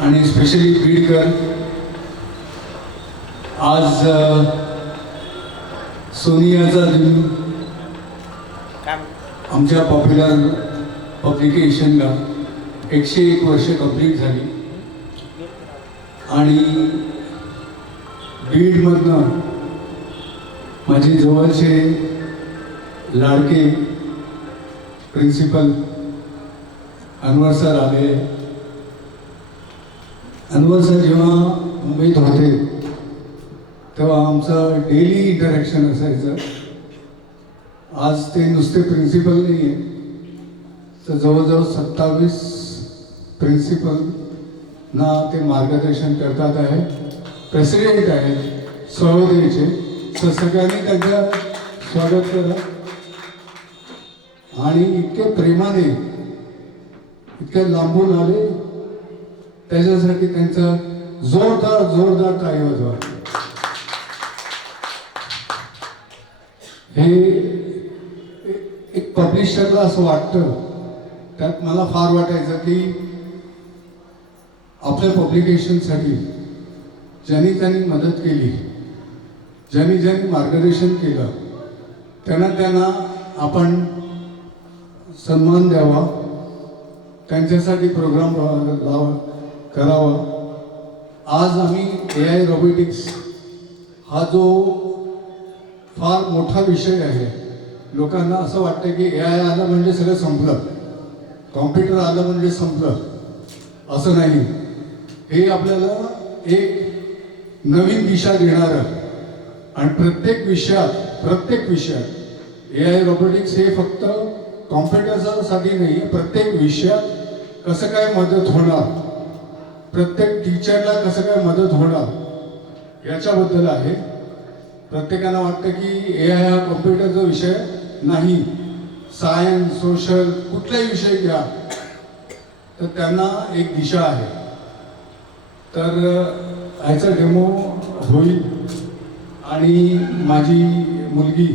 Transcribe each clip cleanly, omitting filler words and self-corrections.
आणि स्पेशली बीडकर आज सोनियाचा दिन आमच्या पॉप्युलर पब्लिकेशनला 101 वर्ष कंप्लीट झाली आणि बीडमधनं माझे जवळचे लाडके प्रिन्सिपल अनवर सर आले. अनवर सर जेव्हा मुंबईत होते तेव्हा आमचं डेली इंटरॅक्शन असायचं. आज ते नुसते प्रिन्सिपल नाही आहे तर जवळजवळ 27 प्रिन्सिपलना ते मार्गदर्शन करतात आहे. प्रेसिडेंट आहेत सहोदयचे, तर सगळ्यांनी त्यांचं स्वागत करा. आणि इतके प्रेमाने इतक्या लांबून आले त्याच्यासाठी त्यांचा जोरदार टाळी वाजवा. हे एक पब्लिशरला असं वाटतं, त्यात मला फार वाटायचं की आपल्या पब्लिकेशनसाठी ज्यांनी मदत केली, ज्यांनी मार्गदर्शन केलं त्यांना आपण सन्मान द्यावा, त्यांच्यासाठी प्रोग्राम करावा. आज आम्ही AI रोबोटिक्स हा जो फार मोठा विषय आहे. लोकांना असं वाटतं की AI आलं म्हणजे सगळं संपलं, कॉम्प्युटर आलं म्हणजे संपलं. असं नाही. हे आपल्याला एक नवीन दिशा देणारं आणि प्रत्येक विषयात AI रोबोटिक्स हे फक्त कॉम्प्युटरसाठी नाही, प्रत्येक विषयात कसं काय मदत होणार, प्रत्येक टीचरला कसं काय मदत होणार याच्याबद्दल आहे. प्रत्येकाला वाटतं की AI हा कॉम्प्युटरचा विषय नाही, सायन्स सोशल कुठलाही विषय घ्या तर त्यांना एक दिशा आहे. तर ह्याचा डेमो होईल आणि माझी मुलगी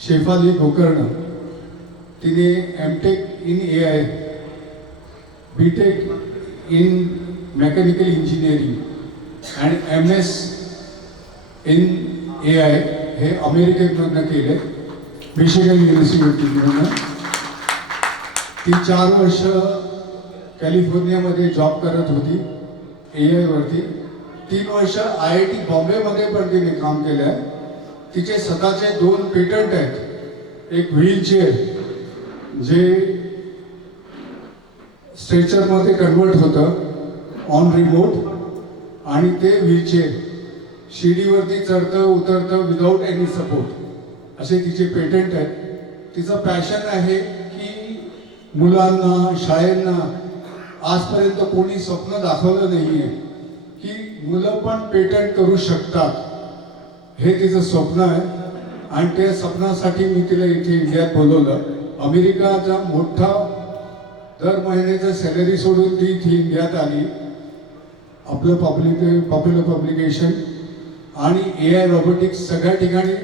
शेफाली गोकर्ण तिने MTech in AI, BTech in mechanical engineering आणि MS in AI हे अमेरिकेतनं केले, मिशिगन युनिव्हर्सिटीमधून. ती 4 वर्ष कॅलिफोर्नियामध्ये जॉब करत होती AI वरती. 3 वर्ष IIT बॉम्बेमध्ये पण तिने काम केलं आहे. तिचे स्वतःचे 2 पेटंट आहेत. एक व्हीलचेअर जे स्ट्रेचरमध्ये कन्वर्ट होतं ऑन रिमोट, आणि ते व्हीलचेअर शिडीवरती चढतं उतरतं विदाऊट एनी सपोर्ट, असे तिचे पेटंट आहेत. तिचं पॅशन आहे की मुलांना शाळेंना आजपर्यंत कोणी स्वप्न दाखवलं नाही आहे की मुलं पण पेटंट करू शकतात. हे तिचं स्वप्न आहे आणि त्या स्वप्नासाठी मी तिला इथे इंडियात बोलवलं. अमेरिकाचा मोठा दर महिन्याचं सॅलरी सोडून ती इथे इंडियात आली. आपलं पॉप्युलर पब्लिकेशन आणि AI रोबोटिक्स सगळ्या ठिकाणी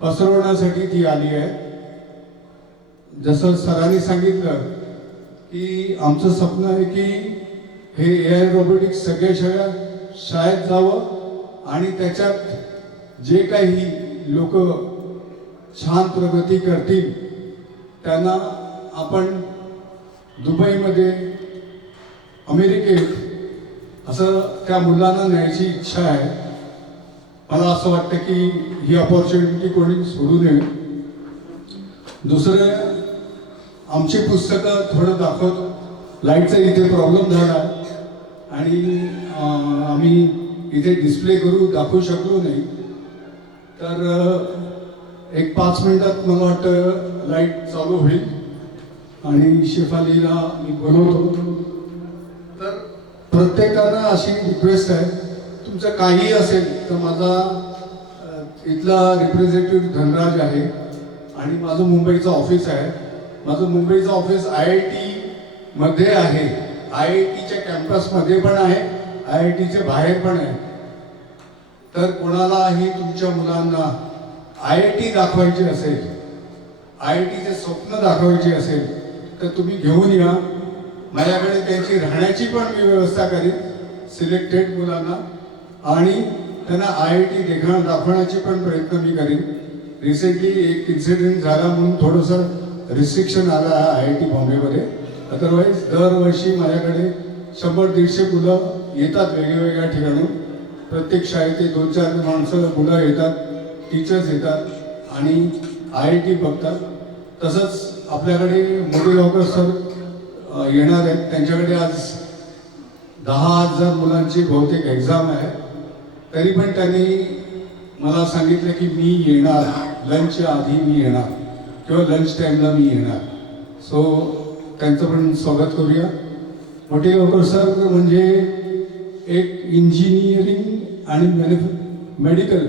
पसरवण्यासाठी ती आली आहे. जसं सरांनी सांगितलं की आमचं स्वप्न आहे की हे AI रोबोटिक्स सगळ्या शाळेत जावं आणि त्याच्यात जे काही लोक छान प्रगती करतील त्यांना आपण दुबईमध्ये, अमेरिकेत असं त्या मुलांना न्यायची इच्छा आहे. मला असं वाटतं की ही अपॉर्च्युनिटी कोणी सोडू नये. दुसरं, आमची पुस्तकं थोडं दाखवतो. लाईटचा इथे प्रॉब्लेम झाला आणि आम्ही इथे डिस्प्ले दाखवू शकलो नाही. तर एक 5 मिनिटात मला वाटतं लाईट चालू होईल आणि शेफालीला मी बोलवतो. तर प्रत्येकाला अशी रिक्वेस्ट आहे, तुमचं काही असेल तर माझा इथला रिप्रेझेंटेटिव्ह धनराज आहे आणि माझं मुंबईचं ऑफिस आहे. माझं मुंबईचं ऑफिस IIT मध्ये आहे, IITच्या कॅम्पसमध्ये पण आहे, IITच्या बाहेर पण आहे. तर कोणालाही तुमच्या मुलांना IIT दाखवायची असेल, IITचे स्वप्न दाखवायचे असेल तर तुम्ही घेऊन या. माझ्याकडे त्यांची राहण्याची पण मी व्यवस्था करीन सिलेक्टेड मुलांना, आणि त्यांना IIT दाखवण्याची पण प्रयत्न मी करीन. रिसेंटली एक इन्सिडेंट झाला म्हणून थोडंसं रिस्ट्रिक्शन आलं आहे IIT बॉम्बेमध्ये. अदरवाईज दरवर्षी माझ्याकडे 100-150 मुलं येतात वेगवेगळ्या ठिकाणून. प्रत्येक शाळेत 2-4 माणसं मुलं येतात, टीचर्स येतात आणि IIT बघतात. तसंच आपल्याकडे मुरलीधरकर सर येणार आहेत. त्यांच्याकडे आज 10,000 मुलांची बहुतेक एक्झाम आहे. तरी पण त्यांनी मला सांगितलं की मी येणार, लंचच्या आधी मी येणार किंवा लंच टाईमला मी येणार. सो त्यांचं पण स्वागत करूया. मुरलीधरकर सर म्हणजे एक इंजिनिअरिंग आणि मेडिकल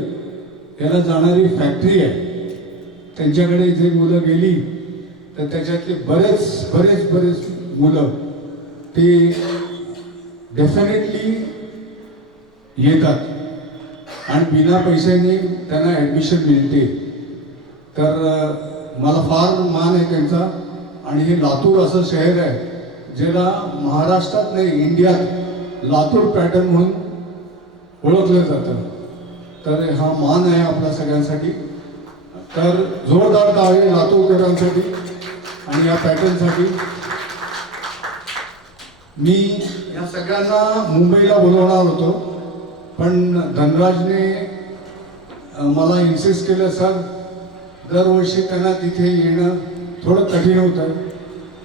याला जाणारी फॅक्टरी आहे. त्यांच्याकडे जे मुलं गेली तर त्याच्यातले बरेच मुलं ते डेफिनेटली येतात आणि बिना पैशाने त्यांना ॲडमिशन मिळते. तर मला फार मान आहे त्यांचा. आणि हे लातूर असं शहर आहे ज्याला महाराष्ट्रात नाही इंडियात लातूर पॅटर्न म्हणून ओळखलं जातं. तर हा मान आहे आपल्या सगळ्यांसाठी. तर जोरदार टाळे लातूरकरांसाठी आणि या पॅटर्नसाठी. मी या सगळ्यांना मुंबईला बोलवणार होतो, पण धनराजने मला इन्सिस्ट केलं, सर दरवर्षी त्यांना तिथे येणं थोडं कठीण होतं,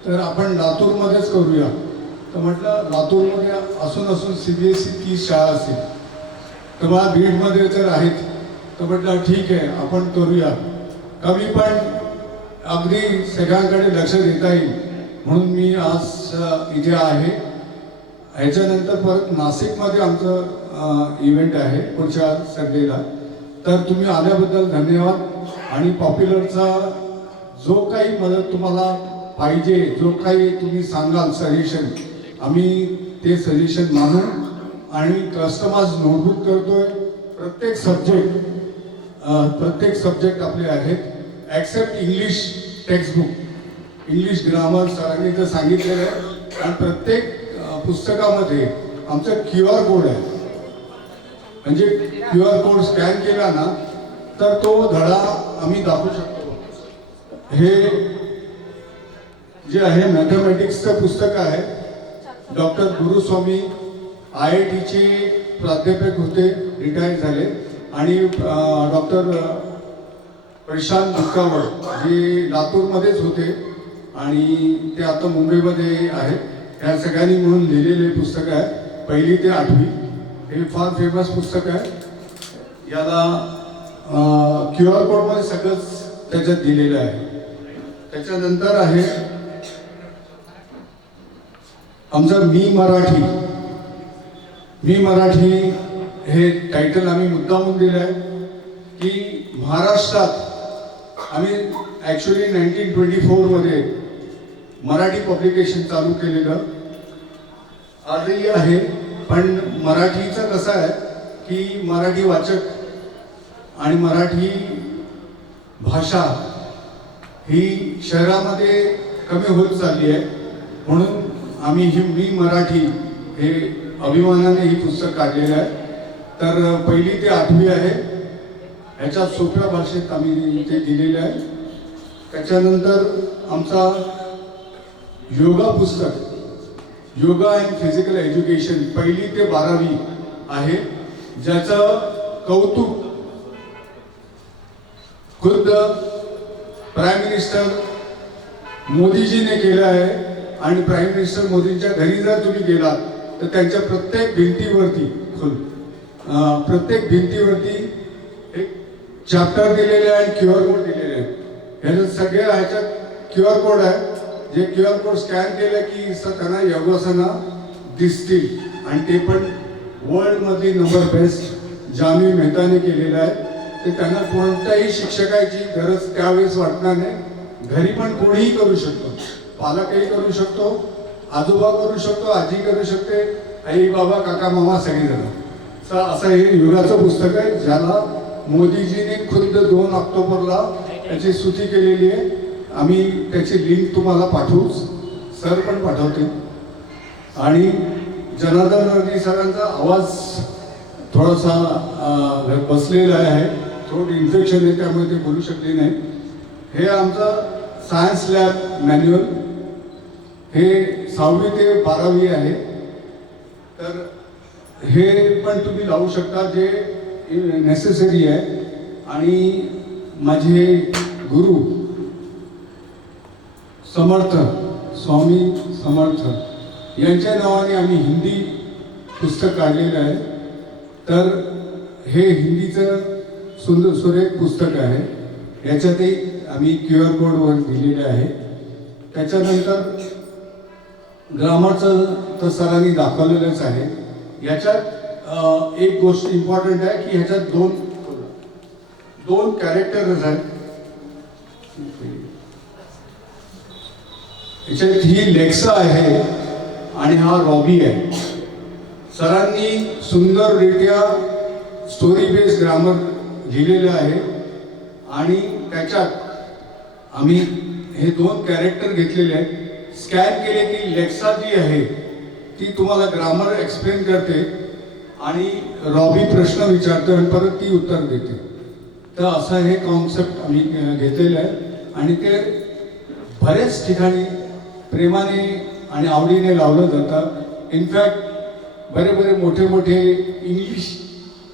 तर आपण लातूरमध्येच करूया. तर म्हटलं लातूरमध्ये असून CBSE 30 शाळा असतील, तर मला बीडमध्ये तर आहेत. तर म्हटलं ठीक आहे आपण करूया. कमी पण अगदी सगळ्यांकडे लक्ष देता येईल म्हणून मी आज इथे आहे. ह्याच्यानंतर परत नाशिकमध्ये आमचं इव्हेंट आहे पुढच्या संडेला. तर तुम्ही आल्याबद्दल धन्यवाद. आणि पॉप्युलरचा जो काही मदत तुम्हाला पाहिजे, जो काही तुम्ही सांगाल सजेशन, आम्ही ते सजेशन मानू आणि कस्टमाइज नोटबुक करतोय. प्रत्येक सब्जेक्ट आपले आहेत accept English textbook. English grammar सरांनी तर सांगितलेलं आहे. आणि प्रत्येक पुस्तकामध्ये आमचा QR कोड आहे. म्हणजे QR कोड स्कॅन केला ना तर तो धडा आम्ही दाखवू शकतो. हे जे आहे मॅथमॅटिक्सचं पुस्तक आहे. डॉक्टर गुरुस्वामी IITचे प्राध्यापक होते, रिटायर झाले. आणि डॉक्टर प्रशांत मुक्कावळ जे लातूरमध्येच होते आणि ते आता मुंबईमध्ये आहेत. ह्या सगळ्यांनी म्हणून लिहिलेले पुस्तक आहे 1ली ते 8वी. हे फार फेमस पुस्तक आहे. याला QR कोडमध्ये सगळंच त्याच्यात दिलेलं आहे. त्याच्यानंतर आहे आमचं मी मराठी हे टायटल आम्ही मुद्दामून दिलं आहे की महाराष्ट्रात आम्ही ॲक्च्युली 1924 मध्ये मराठी पब्लिकेशन चालू केलेलं आजही आहे. पण मराठीचं कसं आहे की मराठी वाचक आणि मराठी भाषा ही शहरामध्ये कमी होत चालली आहे. म्हणून आम्ही मी मराठी हे अभिमानाने ही पुस्तक काढलेलं आहे. तर 1ली ते 8वी आहे. ह्याच्या सोप्या भाषेत आम्ही ते दिलेलं आहे. त्याच्यानंतर आमचा योगा पुस्तक, योगा अँड फिजिकल एज्युकेशन 1ली ते 12वी आहे, ज्याचं कौतुक खुद्द प्राईम मिनिस्टर मोदीजीने केलं आहे. आणि प्राईम मिनिस्टर मोदींच्या घरी जर तुम्ही गेलात तर त्यांच्या प्रत्येक भिंतीवरती एक चॅप्टर दिलेले आहे आणि QR कोड दिलेले आहे. ह्याच्यात सगळ्या ह्याच्यात QR कोड आहे. जे QR कोड स्कॅन केलं की त्यांना योगासना दिसतील. आणि ते पण वर्ल्डमधली नंबर बेस्ट जान्हवी मेहताने केलेलं आहे. ते त्यांना कोणत्याही शिक्षकाची गरज त्यावेळेस वाटणार नाही. घरी पण कोणीही करू शकतो, पालकही करू शकतो, आजोबा करू शकतो, आजी करू शकते, आई बाबा काका मामा सगळेजण. असं हे योगाचं पुस्तक आहे ज्याला मोदीजीने खुद्द 2 ऑक्टोबरला त्याची स्तुती केलेली आहे. आम्ही त्याची लिंक तुम्हाला पाठवू, सर पण पाठवतील. आणि जनार्दन रेड्डी सरांचा आवाज थोडासा बसलेला आहे, थोडं इन्फेक्शन आहे त्यामुळे ते बोलू शकले नाही. हे आमचं सायन्स लॅब मॅन्युअल हे 6वी ते 12वी आहे, तर हे पण तुम्ही लावू शकता जे नेसेसरी आहे. आणि माझे गुरु समर्थ स्वामी समर्थ यांच्या नावाने आम्ही हिंदी पुस्तक काढलेलं आहे. तर हे हिंदीचं सुंदर सुरेख पुस्तक आहे. याच्यातही आम्ही QR कोडवर दिलेलं आहे. त्याच्यानंतर ग्रामरचं तर सरांनी दाखवलेलंच आहे. याच्यात एक गोष्ट इम्पॉर्टंट आहे की ह्याच्यात दोन कॅरेक्टर्स आहेत. याच्यात ही लेक्सा आहे आणि हा रॉबी आहे. सरांनी सुंदररित्या स्टोरी बेस्ड ग्रामर लिहिलेलं आहे आणि त्याच्यात आम्ही हे दोन कॅरेक्टर घेतलेले आहेत. स्कॅन केले की लेक्सा जी आहे ती तुम्हाला ग्रामर एक्सप्लेन करते आणि रॉबी प्रश्न विचारते आणि परत ती उत्तर देते. तर असं हे कॉन्सेप्ट आम्ही घेतलेलं आहे आणि ते बरेच ठिकाणी प्रेमाने आणि आवडीने लावलं जातं. इनफॅक्ट बरे मोठे मोठे इंग्लिश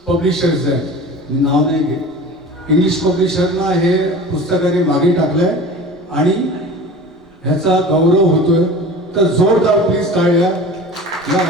पब्लिशर्स आहेत, मी नाव नाही घेत, इंग्लिश पब्लिशरना हे पुस्तकाने मागे टाकलं आहे आणि ह्याचा गौरव होतोय. तर जोरदार प्लीज टाळ्या या